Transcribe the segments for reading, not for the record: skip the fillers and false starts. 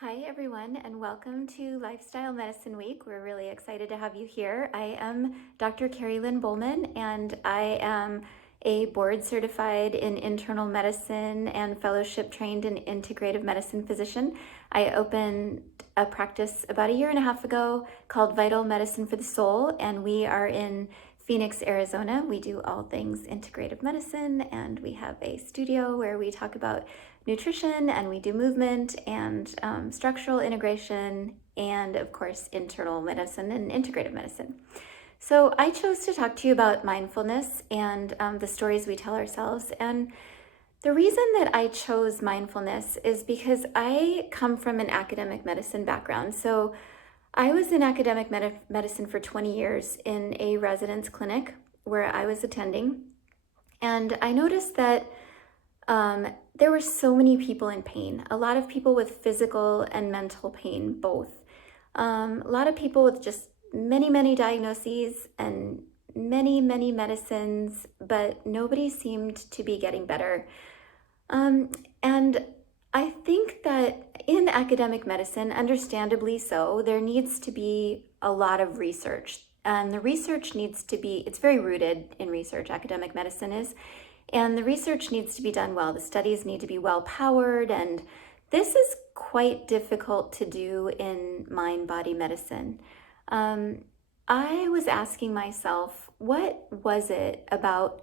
Hi, everyone, and welcome to Lifestyle Medicine Week. We're really excited to have you here. I am Dr. KeriLyn Bollmann, and I am a board certified in internal medicine and fellowship trained in integrative medicine physician. I opened a practice about a year and a half ago called Vital Medicine for the Soul, and we are in Phoenix, Arizona. We do all things integrative medicine, and we have a studio where we talk about nutrition, and we do movement and structural integration, and of course internal medicine and integrative medicine. So I chose to talk to you about mindfulness and the stories we tell ourselves. And the reason that I chose mindfulness is because I come from an academic medicine background. So I was in academic medicine for 20 years in a residence clinic where I was attending, and I noticed that there were so many people in pain, a lot of people with physical and mental pain, both. A lot of people with just many diagnoses and many medicines, but nobody seemed to be getting better. And I think that in academic medicine, understandably so, there needs to be a lot of research. And the research needs to be, it's very rooted in research, academic medicine is. And the research needs to be done well. The studies need to be well powered. And this is quite difficult to do in mind-body medicine. I was asking myself, what was it about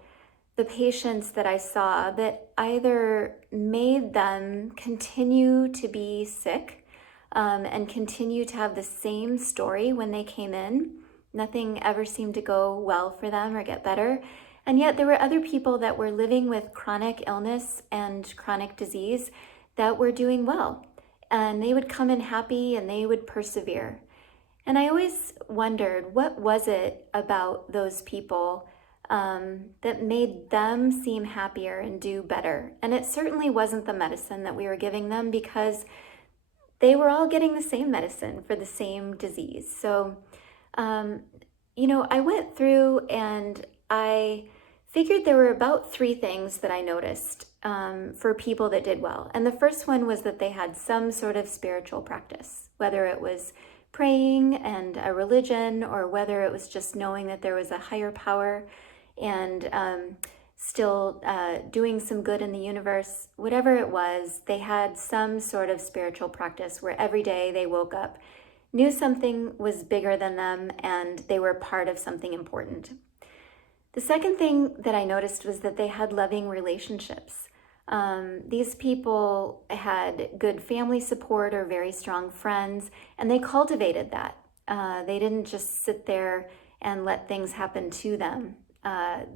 the patients that I saw that either made them continue to be sick and continue to have the same story when they came in? Nothing ever seemed to go well for them or get better. And yet there were other people that were living with chronic illness and chronic disease that were doing well. And they would come in happy and they would persevere. And I always wondered, what was it about those people that made them seem happier and do better? And it certainly wasn't the medicine that we were giving them, because they were all getting the same medicine for the same disease. So, I went through and I figured there were about 3 things that I noticed for people that did well. And the first one was that they had some sort of spiritual practice, whether it was praying and a religion, or whether it was just knowing that there was a higher power and still doing some good in the universe. Whatever it was, they had some sort of spiritual practice where every day they woke up, knew something was bigger than them, and they were part of something important. The second thing that I noticed was that they had loving relationships. These people had good family support or very strong friends, and they cultivated that. They didn't just sit there and let things happen to them.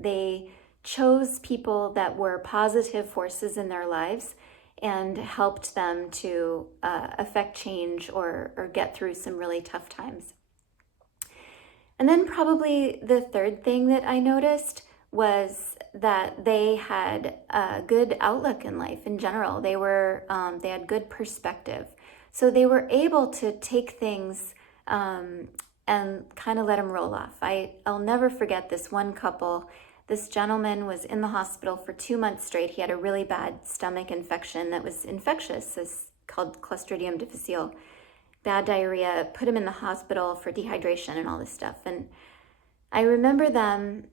They chose people that were positive forces in their lives and helped them to affect change or get through some really tough times. And then probably the third thing that I noticed was that they had a good outlook in life in general. They had good perspective. So they were able to take things and kind of let them roll off. I'll never forget this one couple. This gentleman was in the hospital for 2 months straight. He had a really bad stomach infection that was infectious. It's called Clostridium difficile. Bad diarrhea, put him in the hospital for dehydration and all this stuff. And I remember them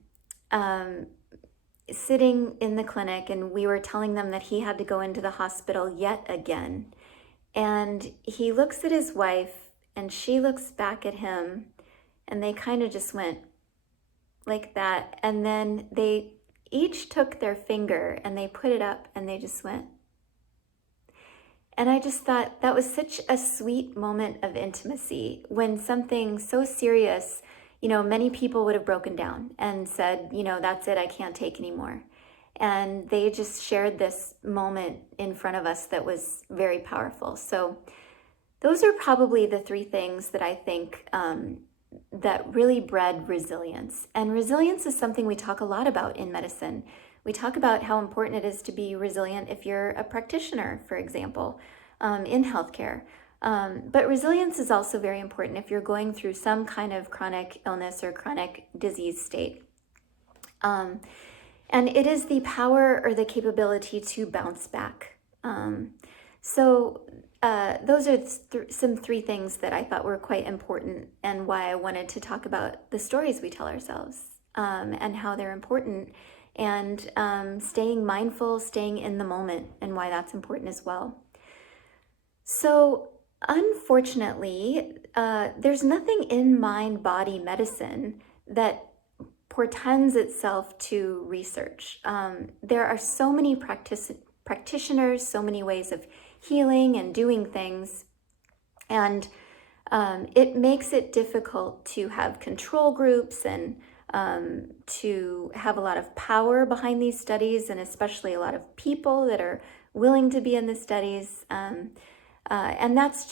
sitting in the clinic, and we were telling them that he had to go into the hospital yet again. And he looks at his wife, and she looks back at him, and they kind of just went like that. And then they each took their finger and they put it up and they just went. And I just thought that was such a sweet moment of intimacy when something so serious, many people would have broken down and said, that's it, I can't take anymore. And they just shared this moment in front of us that was very powerful. So those are probably the 3 things that I think that really bred resilience. And resilience is something we talk a lot about in medicine. We talk about how important it is to be resilient if you're a practitioner, for example, in healthcare. But resilience is also very important if you're going through some kind of chronic illness or chronic disease state. And it is the power or the capability to bounce back. So those are some three things that I thought were quite important, and why I wanted to talk about the stories we tell ourselves, and how they're important, and staying mindful, staying in the moment, and why that's important as well. So, unfortunately, there's nothing in mind-body medicine that portends itself to research. There are so many practitioners, so many ways of healing and doing things, and it makes it difficult to have control groups and to have a lot of power behind these studies, and especially a lot of people that are willing to be in the studies. And that's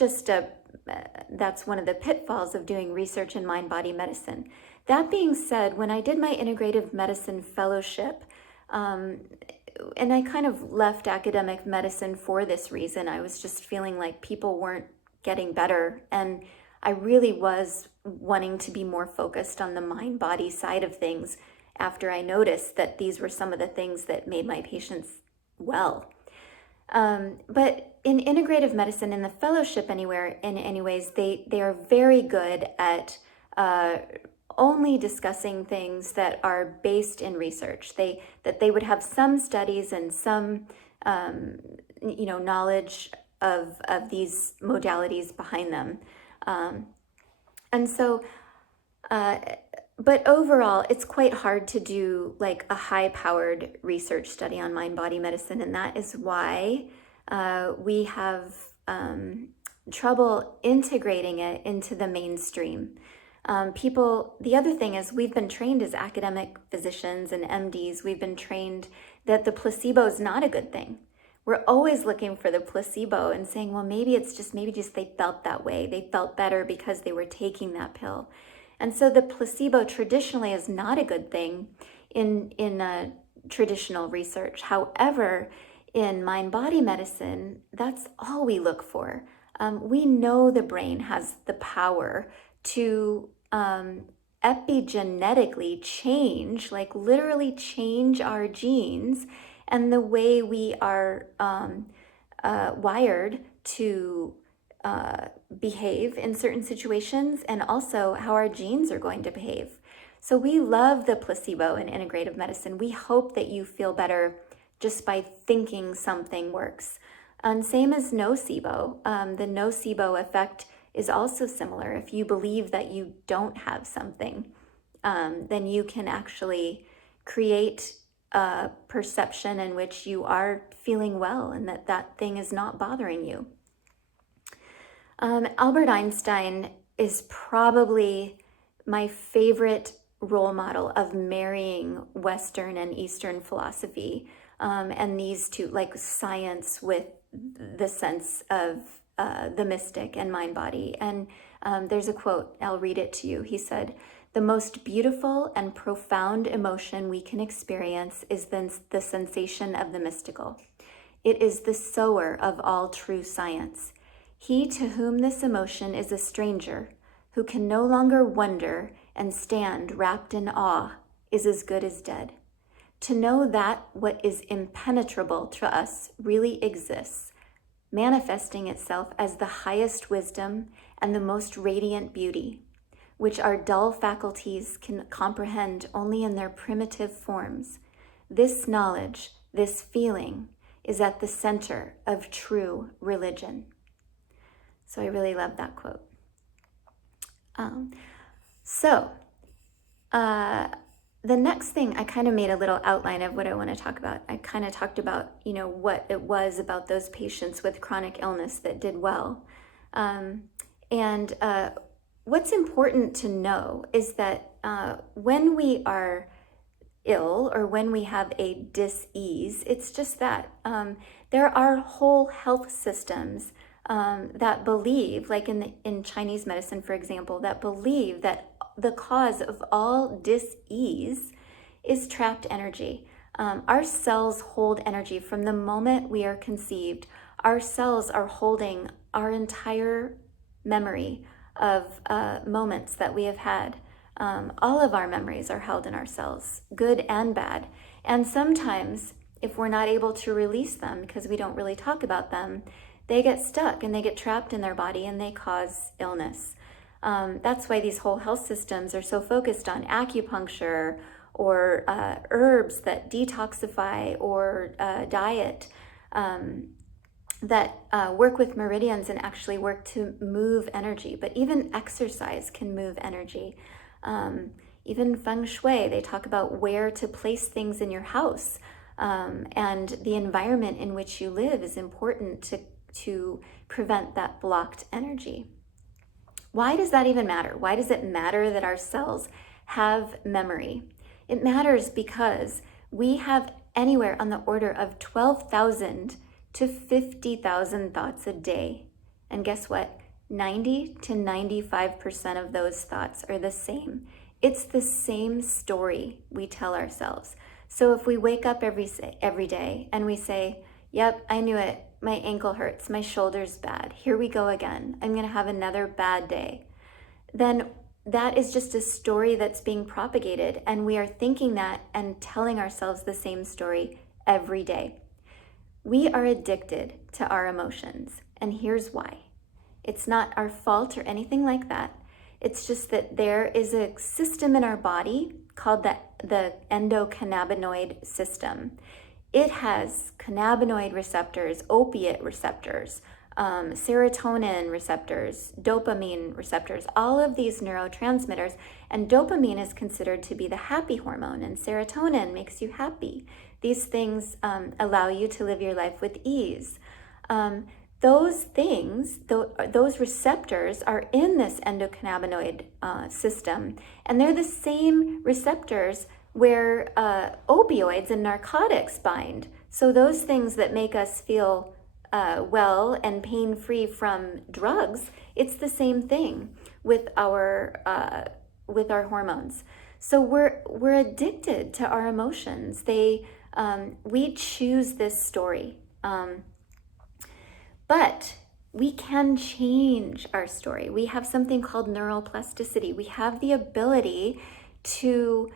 one of the pitfalls of doing research in mind-body medicine. That being said, when I did my integrative medicine fellowship, and I kind of left academic medicine for this reason, I was just feeling like people weren't getting better, and I really was wanting to be more focused on the mind-body side of things after I noticed that these were some of the things that made my patients well. But in integrative medicine, in the fellowship anyways, they are very good at only discussing things that are based in research. That they would have some studies and some knowledge of these modalities behind them. And so, but overall, it's quite hard to do like a high-powered research study on mind-body medicine, and that is why we have trouble integrating it into the mainstream. The other thing is, we've been trained as academic physicians and MDs, we've been trained that the placebo is not a good thing. We're always looking for the placebo and saying, well, maybe just they felt that way. They felt better because they were taking that pill. And so the placebo traditionally is not a good thing in traditional research. However, in mind-body medicine, that's all we look for. We know the brain has the power to epigenetically change, like literally change our genes and the way we are wired to behave in certain situations, and also how our genes are going to behave. So we love the placebo in integrative medicine. We hope that you feel better just by thinking something works. And same as nocebo. The nocebo effect is also similar. If you believe that you don't have something, then you can actually create a perception in which you are feeling well and that thing is not bothering you. Albert Einstein is probably my favorite role model of marrying Western and Eastern philosophy, and these two, like science with the sense of the mystic and mind-body. And there's a quote, I'll read it to you. He said, "The most beautiful and profound emotion we can experience is the sensation of the mystical. It is the sower of all true science. He to whom this emotion is a stranger, who can no longer wonder and stand wrapped in awe, is as good as dead. To know that what is impenetrable to us really exists, manifesting itself as the highest wisdom and the most radiant beauty, which our dull faculties can comprehend only in their primitive forms. This knowledge, this feeling, is at the center of true religion." So I really love that quote. The next thing, I kind of made a little outline of what I want to talk about. I kind of talked about, what it was about those patients with chronic illness that did well. What's important to know is that when we are ill or when we have a dis-ease, it's just that there are whole health systems that believe, like in Chinese medicine, for example, that believe that the cause of all dis-ease is trapped energy. Our cells hold energy from the moment we are conceived. Our cells are holding our entire memory of moments that we have had. All of our memories are held in our cells, good and bad. And sometimes, if we're not able to release them because we don't really talk about them, they get stuck and they get trapped in their body and they cause illness. That's why these whole health systems are so focused on acupuncture or herbs that detoxify, or diet that work with meridians and actually work to move energy. But even exercise can move energy. Even feng shui, they talk about where to place things in your house. And the environment in which you live is important to prevent that blocked energy. Why does that even matter? Why does it matter that our cells have memory? It matters because we have anywhere on the order of 12,000 to 50,000 thoughts a day. And guess what? 90 to 95% of those thoughts are the same. It's the same story we tell ourselves. So if we wake up every day and we say, yep, I knew it, my ankle hurts, my shoulder's bad, here we go again, I'm going to have another bad day, then that is just a story that's being propagated, and we are thinking that and telling ourselves the same story every day. We are addicted to our emotions, and here's why. It's not our fault or anything like that. It's just that there is a system in our body called the endocannabinoid system. It has cannabinoid receptors, opiate receptors, serotonin receptors, dopamine receptors, all of these neurotransmitters. And dopamine is considered to be the happy hormone, and serotonin makes you happy. These things allow you to live your life with ease. Those things, those receptors are in this endocannabinoid system, and they're the same receptors where opioids and narcotics bind. So those things that make us feel well and pain-free from drugs, it's the same thing with our hormones. So we're addicted to our emotions. We choose this story. But we can change our story. We have something called neuroplasticity. We have the ability to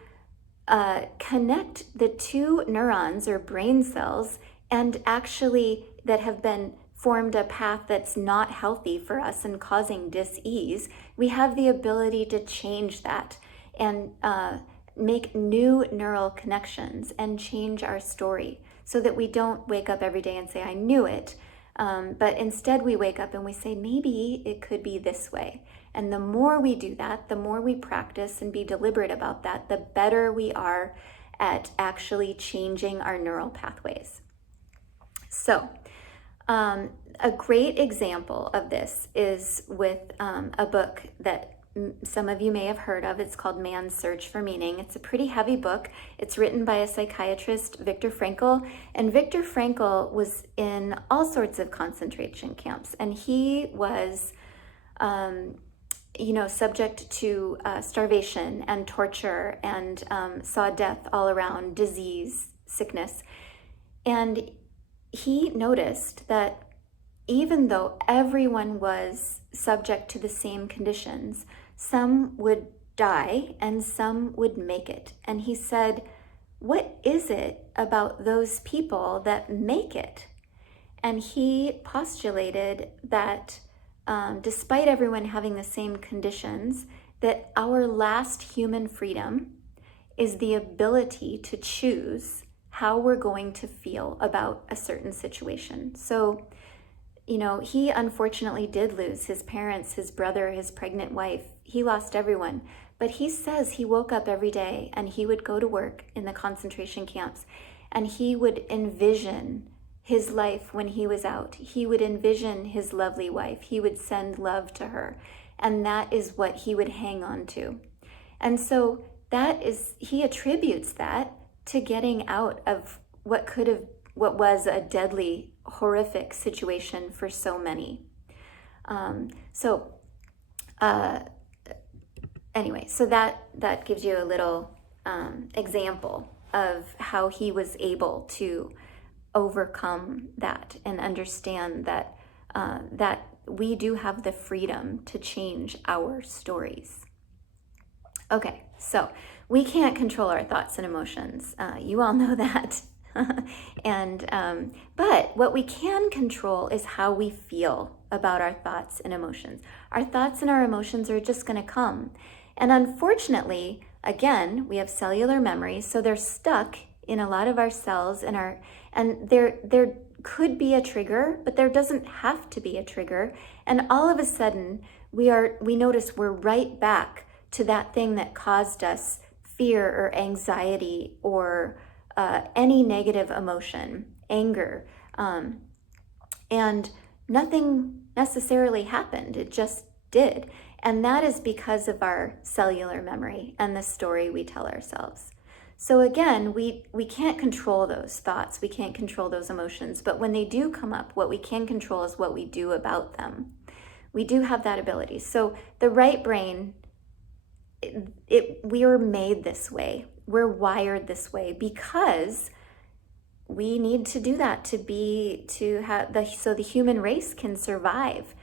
connect the two neurons or brain cells, and actually that have been formed a path that's not healthy for us and causing dis-ease. We have the ability to change that and make new neural connections and change our story so that we don't wake up every day and say, I knew it. But instead we wake up and we say, maybe it could be this way. And the more we do that, the more we practice and be deliberate about that, the better we are at actually changing our neural pathways. So a great example of this is with a book that some of you may have heard of. It's called Man's Search for Meaning. It's a pretty heavy book. It's written by a psychiatrist, Viktor Frankl. And Viktor Frankl was in all sorts of concentration camps. And he was, subject to starvation and torture, and saw death all around, disease, sickness. And he noticed that even though everyone was subject to the same conditions, some would die and some would make it. And he said, what is it about those people that make it? And he postulated that despite everyone having the same conditions, that our last human freedom is the ability to choose how we're going to feel about a certain situation. So, he unfortunately did lose his parents, his brother, his pregnant wife. He lost everyone. But he says he woke up every day and he would go to work in the concentration camps, and he would envision his life when he was out. He would envision his lovely wife. He would send love to her. And that is what he would hang on to. And so he attributes that to getting out of what was a deadly, horrific situation for so many. Anyway, so that gives you a little example of how he was able to overcome that and understand that that we do have the freedom to change our stories. Okay, so we can't control our thoughts and emotions. You all know that. But what we can control is how we feel about our thoughts and emotions. Our thoughts and our emotions are just going to come. And unfortunately, again, we have cellular memories, so they're stuck in a lot of our cells and there could be a trigger, but there doesn't have to be a trigger. And all of a sudden, we notice we're right back to that thing that caused us fear or anxiety or any negative emotion, anger, and nothing necessarily happened. It just did. And that is because of our cellular memory and the story we tell ourselves. So again, we can't control those thoughts, we can't control those emotions, but when they do come up, what we can control is what we do about them. We do have that ability. So the right brain, we are made this way. We're wired this way because we need to do that so the human race can survive.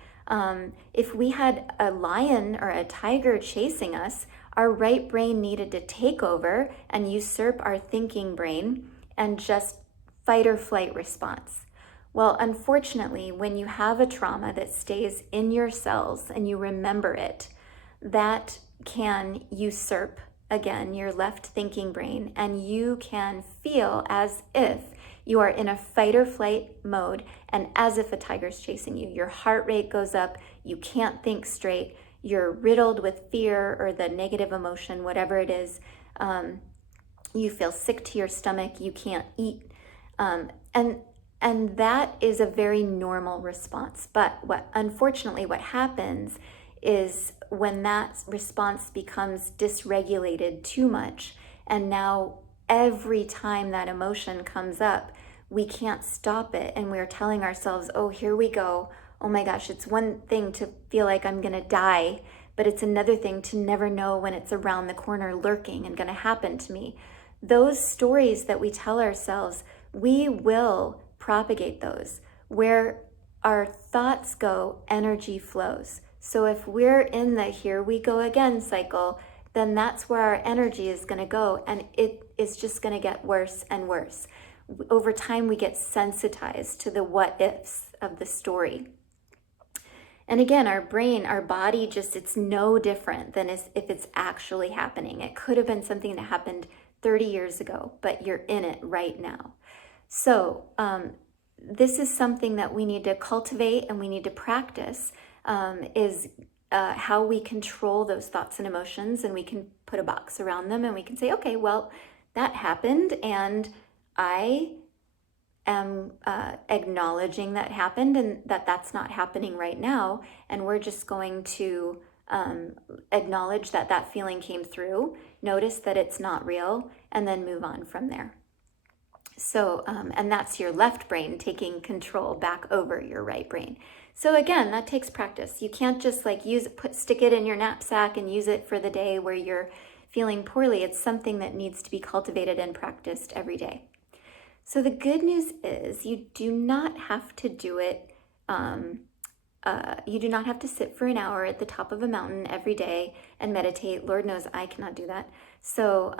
If we had a lion or a tiger chasing us, our right brain needed to take over and usurp our thinking brain and just fight or flight response. Well, unfortunately, when you have a trauma that stays in your cells and you remember it, that can usurp, again, your left thinking brain, and you can feel as if you are in a fight or flight mode and as if a tiger's chasing you. Your heart rate goes up, you can't think straight, you're riddled with fear or the negative emotion, whatever it is. You feel sick to your stomach, you can't eat. And that is a very normal response. But unfortunately, what happens is when that response becomes dysregulated too much, and now every time that emotion comes up, we can't stop it, and we're telling ourselves, oh, here we go. Oh my gosh, it's one thing to feel like I'm gonna die, but it's another thing to never know when it's around the corner lurking and gonna happen to me. Those stories that we tell ourselves, we will propagate those. Where our thoughts go, energy flows. So if we're in the here we go again cycle, then that's where our energy is going to go, and it is just going to get worse and worse. Over time, we get sensitized to the what ifs of the story. And again, our brain, our body, it's no different than if it's actually happening. It could have been something that happened 30 years ago, but you're in it right now. So this is something that we need to cultivate and we need to practice, is how we control those thoughts and emotions, and we can put a box around them and we can say, okay, well, that happened and I am acknowledging that happened and that's not happening right now, and we're just going to acknowledge that feeling came through, notice that it's not real, and then move on from there. So, and that's your left brain taking control back over your right brain. So again, that takes practice. You can't just stick it in your knapsack and use it for the day where you're feeling poorly. It's something that needs to be cultivated and practiced every day. So the good news is you do not have to do it. You do not have to sit for an hour at the top of a mountain every day and meditate. Lord knows I cannot do that. So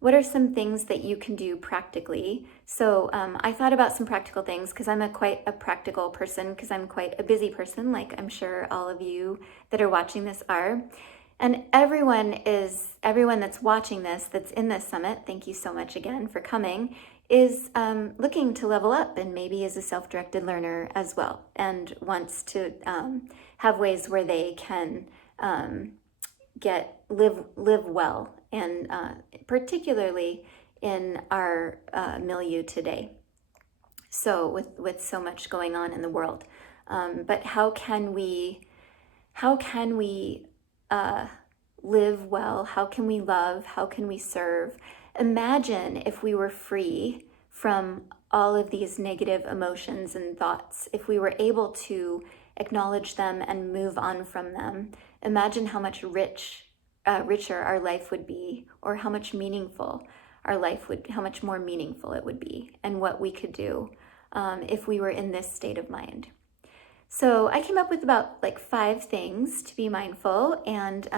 what are some things that you can do practically? So I thought about some practical things because I'm quite a practical person, because I'm quite a busy person, like I'm sure all of you that are watching this are. And everyone that's watching this, that's in this summit, thank you so much again for coming, is looking to level up and maybe is a self-directed learner as well, and wants to have ways where they can live well, and particularly in our milieu today. So with so much going on in the world, but how can we live well? How can we love? How can we serve? Imagine if we were free from all of these negative emotions and thoughts, if we were able to acknowledge them and move on from them. Imagine how much richer our life would be, or how much more meaningful it would be, and what we could do if we were in this state of mind. So I came up with about 5 things to be mindful, and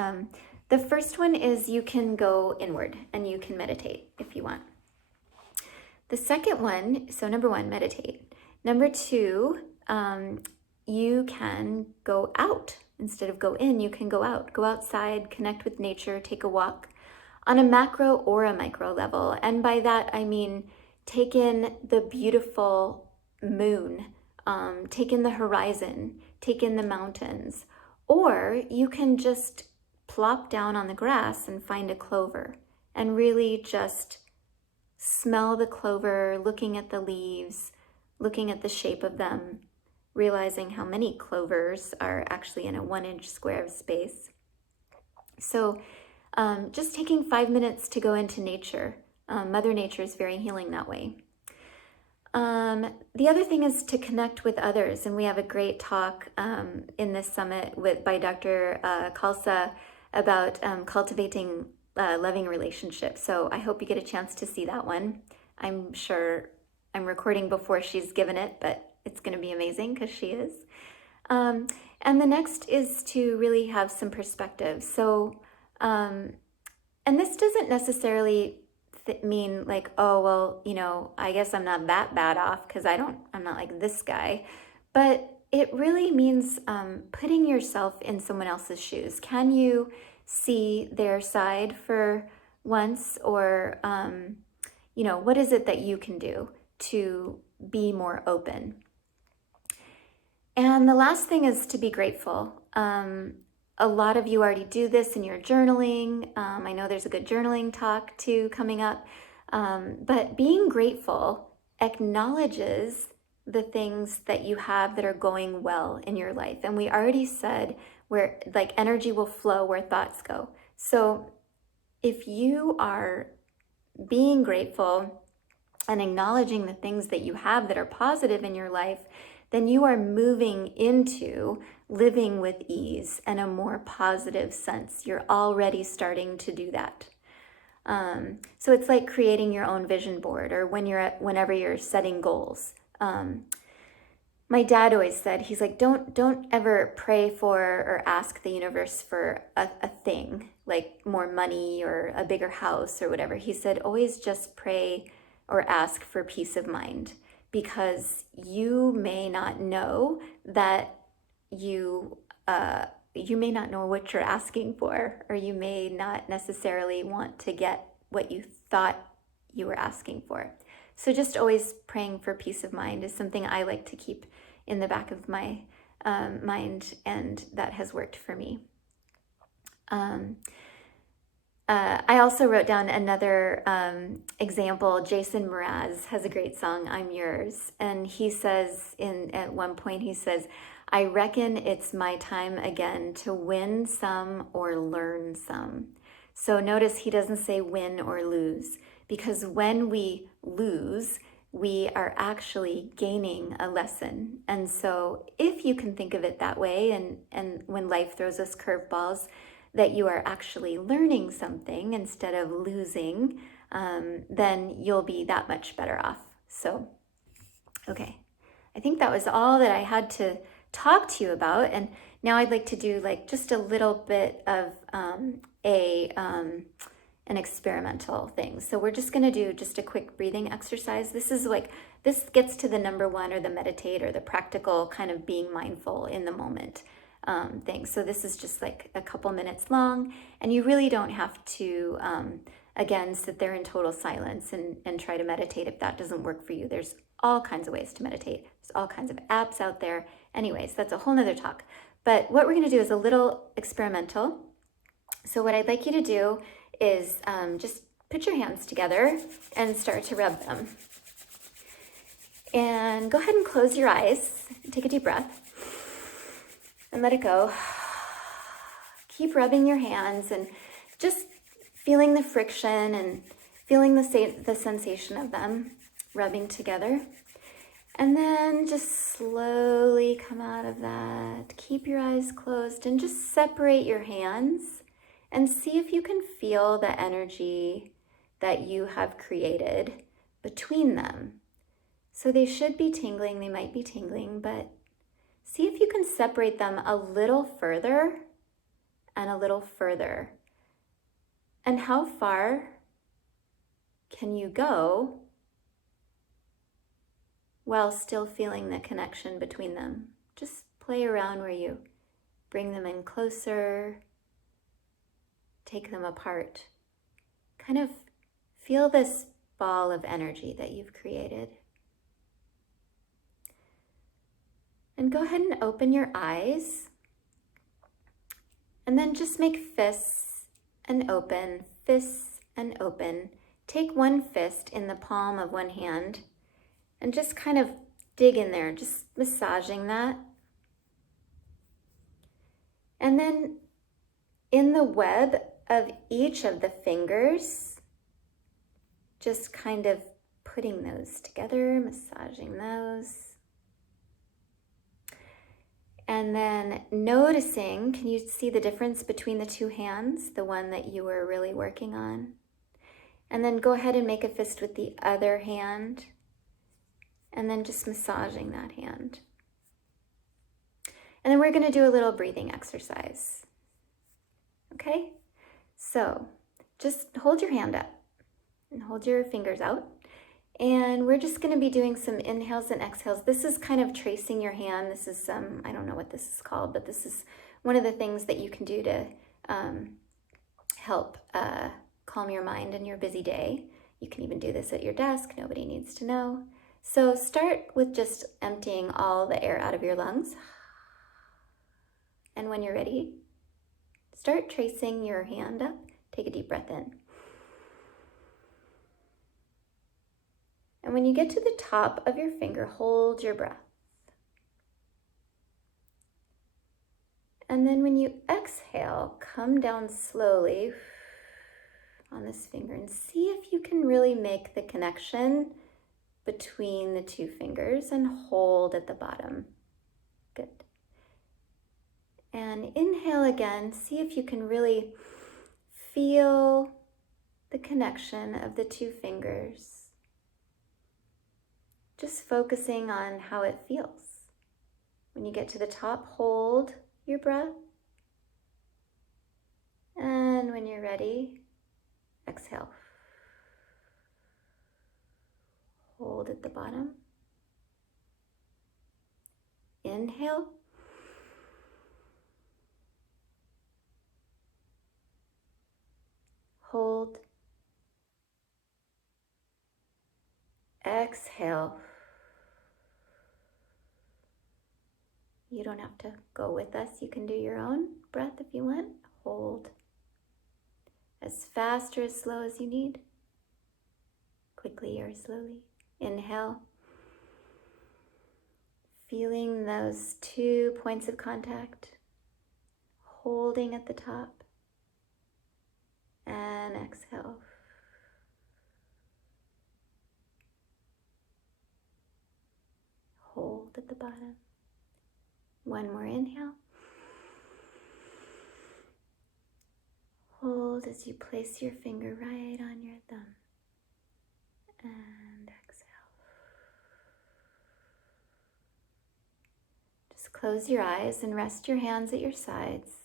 the first one is you can go inward and you can meditate if you want. The second one, so number one, meditate. Number two, you can go out. Instead of go in, you can go out. Go outside, connect with nature, take a walk on a macro or a micro level. And by that, I mean take in the beautiful moon, take in the horizon, take in the mountains. Or you can just plop down on the grass and find a clover and really just smell the clover, looking at the leaves, looking at the shape of them, realizing how many clovers are actually in a 1-inch square of space. So just taking 5 minutes to go into nature. Mother Nature is very healing that way. The other thing is to connect with others, and we have a great talk in this summit by Dr. Khalsa about cultivating loving relationships. So I hope you get a chance to see that one. I'm sure I'm recording before she's given it, but it's going to be amazing because she is. And the next is to really have some perspective. So, and this doesn't necessarily mean like, oh, well, you know, I guess I'm not that bad off because I'm not like this guy. But it really means putting yourself in someone else's shoes. Can you see their side for once? Or, you know, what is it that you can do to be more open? And the last thing is to be grateful. A lot of you already do this in your journaling. I know there's a good journaling talk too coming up. But being grateful acknowledges the things that you have that are going well in your life. And we already said where like energy will flow where thoughts go. So if you are being grateful and acknowledging the things that you have that are positive in your life, then you are moving into living with ease and a more positive sense. You're already starting to do that. So it's like creating your own vision board, or whenever you're setting goals. My dad always said, he's like, don't ever pray for or ask the universe for a thing, like more money or a bigger house or whatever. He said, always just pray or ask for peace of mind, because you may not know that you may not know what you're asking for, or you may not necessarily want to get what you thought you were asking for. So just always praying for peace of mind is something I like to keep in the back of my mind, and that has worked for me. I also wrote down another example. Jason Mraz has a great song, I'm Yours. And he says at one point, he says, I reckon it's my time again to win some or learn some. So notice he doesn't say win or lose, because when we lose, we are actually gaining a lesson. And so if you can think of it that way, and when life throws us curveballs, that you are actually learning something instead of losing, then you'll be that much better off. So, okay, I think that was all that I had to talk to you about. And now I'd like to do like just a little bit of an experimental thing. So we're just going to do just a quick breathing exercise. This gets to the number one, or the meditate, or the practical kind of being mindful in the moment thing. So this is just like a couple minutes long, and you really don't have to, again, sit there in total silence and try to meditate if that doesn't work for you. There's all kinds of ways to meditate. There's all kinds of apps out there. Anyways, that's a whole nother talk. But what we're going to do is a little experimental. So what I'd like you to do is just put your hands together and start to rub them. And go ahead and close your eyes. Take a deep breath and let it go. Keep rubbing your hands and just feeling the friction and feeling the sensation of them rubbing together. And then just slowly come out of that. Keep your eyes closed and just separate your hands and see if you can feel the energy that you have created between them. So they should be tingling, they might be tingling, but see if you can separate them a little further and a little further. And how far can you go while still feeling the connection between them. Just play around where you bring them in closer, take them apart. Kind of feel this ball of energy that you've created. And go ahead and open your eyes. And then just make fists and open, fists and open. Take one fist in the palm of one hand and just kind of dig in there, just massaging that. And then in the web of each of the fingers, just kind of putting those together, massaging those. And then noticing, can you see the difference between the two hands, the one that you were really working on? And then go ahead and make a fist with the other hand, and then just massaging that hand. And then we're going to do a little breathing exercise. Okay? So just hold your hand up and hold your fingers out. And we're just going to be doing some inhales and exhales. This is kind of tracing your hand. This is I don't know what this is called, but this is one of the things that you can do to help calm your mind in your busy day. You can even do this at your desk. Nobody needs to know. So start with just emptying all the air out of your lungs. And when you're ready, start tracing your hand up. Take a deep breath in. And when you get to the top of your finger, hold your breath. And then when you exhale, come down slowly on this finger and see if you can really make the connection between the two fingers and hold at the bottom. Good. And inhale again. See if you can really feel the connection of the two fingers. Just focusing on how it feels. When you get to the top, hold your breath. And when you're ready, exhale. Hold at the bottom. Inhale. Hold. Exhale. You don't have to go with us. You can do your own breath if you want. Hold. As fast or as slow as you need. Quickly or slowly. Inhale. Feeling those 2 points of contact. Holding at the top. And exhale. Hold at the bottom. One more inhale. Hold as you place your finger right on your thumb. And exhale. Just close your eyes and rest your hands at your sides.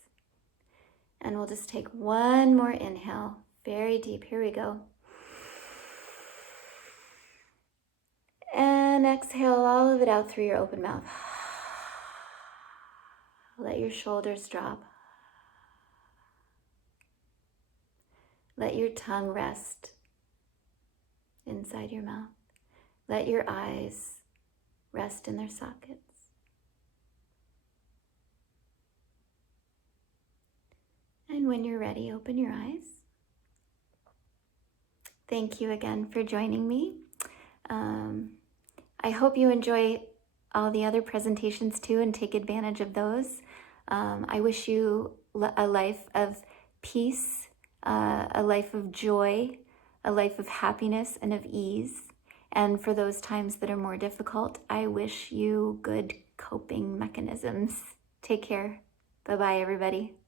And we'll just take one more inhale, very deep. Here we go. And exhale all of it out through your open mouth. Let your shoulders drop. Let your tongue rest inside your mouth. Let your eyes rest in their sockets. And when you're ready, open your eyes. Thank you again for joining me. I hope you enjoy all the other presentations too and take advantage of those. I wish you a life of peace, a life of joy, a life of happiness and of ease. And for those times that are more difficult, I wish you good coping mechanisms. Take care. Bye-bye, everybody.